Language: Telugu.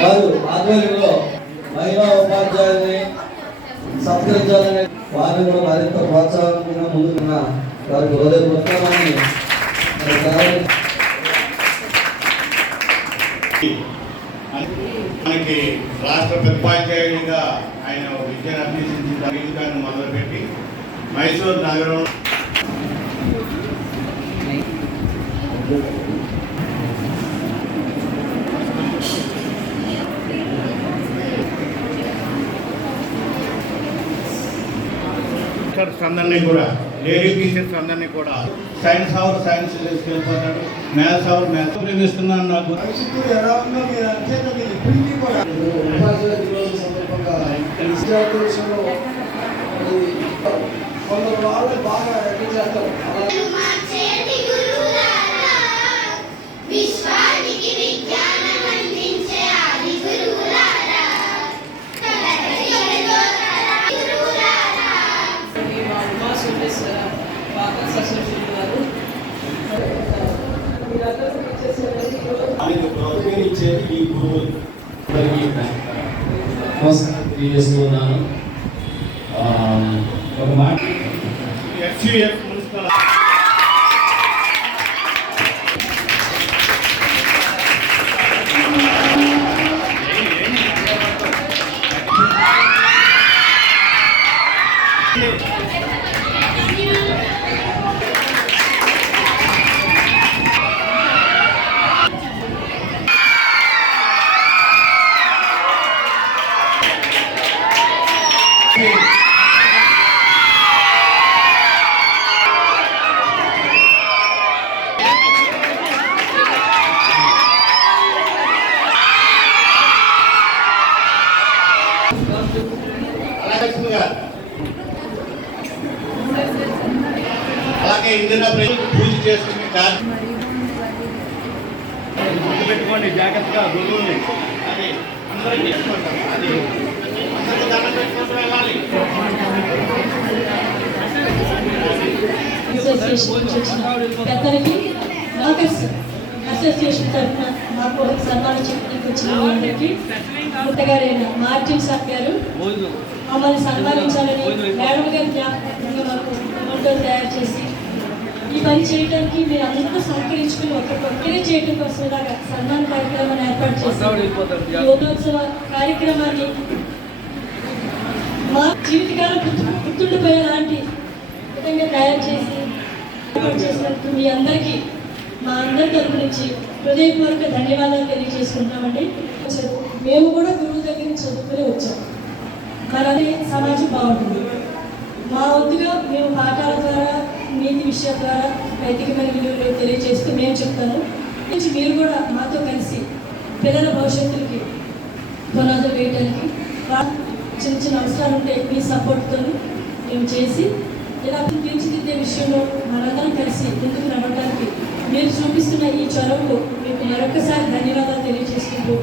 వారు ఆధ్వర్యంలో మహిళా ఉపాధ్యాయుల్ని సత్కరించాలని వారిని కూడా మరింత ప్రోత్సాహంగా ముందుకున్న వారికి హృదయ ఉత్తమాన్ని మనకి రాష్ట్ర ఉపాధ్యాయుడిగా ఆయన విద్యను అభ్యసించిన జీవితాన్ని మొదలుపెట్టి మైసూరు నగరం టీచర్స్ అందరినీ కూడా లేడీ టీచర్స్ అందరినీ కూడా సైన్స్ అవర్ సైన్స్ వెళ్ళిపోతాడు మ్యాథ్స్ అవర్ మ్యాథ్స్ ప్రేమిస్తున్నాను నాకు. ఎలా ఉందో మీరు ఇప్పటికీ కూడా. విద్యార్థుల విషయంలో కొందరు వాళ్ళు బాగా ఎక్కువ చేస్తారు. బాగా ఈ గురువులు నమస్కారం తెలియజేస్తున్నాను ఒక మాట. ఎస్యూఎస్ మున్సిపల్ అలాగే ఇందిరా ప్రజలు పూజ చేసుకునే పెట్టుకోండి జాగ్రత్తగా గురువుని అది అందరం చేసుకుంటాం. అది అందరికీ దండం పెట్టుకుంటూ వెళ్ళాలి. పెద్దలకి అసోసియేషన్ తరఫున మాకు సన్మానం చెప్పడానికి వచ్చిన వాళ్ళకి ముత్తగారైన మార్టిన్ సార్ గారు మమ్మల్ని సన్మానించాలని మేడం గారి జ్ఞాపకంగా మాకు అమౌంట్ తయారు చేసి ఈ పని చేయడానికి మీరు అందరూ సహకరించుకుని ఒక్కొక్కరే చేయడం కోసం ఇలాగా సన్మాన కార్యక్రమాన్ని ఏర్పాటు చేశారు. ఈ యువతోత్సవ కార్యక్రమాన్ని మా జీవితకాలం గుర్తు గుర్తుండిపోయేలాంటి విధంగా తయారు చేసి ఏర్పాటు చేసినందుకు మీ అందరికీ మా అందరి తరపు నుంచి హృదయపూర్వక ధన్యవాదాలు తెలియజేసుకుంటామండి మేము కూడా గురువు దగ్గర నుంచి చదువుకుని వచ్చాం. మరి సమాజం బాగుంటుంది. మా వంతుగా మేము పాఠాల ద్వారా నీతి విషయాల ద్వారా నైతికమైన విలువలు తెలియజేస్తూ మేము చెప్తాను. నుంచి మీరు కూడా మాతో కలిసి పిల్లల భవిష్యత్తులకి పునాదులు వేయడానికి చిన్న చిన్న అవసరాలు ఉంటే మీ సపోర్ట్తో మేము చేసి ఇలా తీర్చిదిద్దే విషయంలో మనందరం కలిసి ముందుకు రావడానికి మీరు చూపిస్తున్న ఈ చొరవకు మీకు మరొకసారి ధన్యవాదాలు తెలియజేసుకుంటూ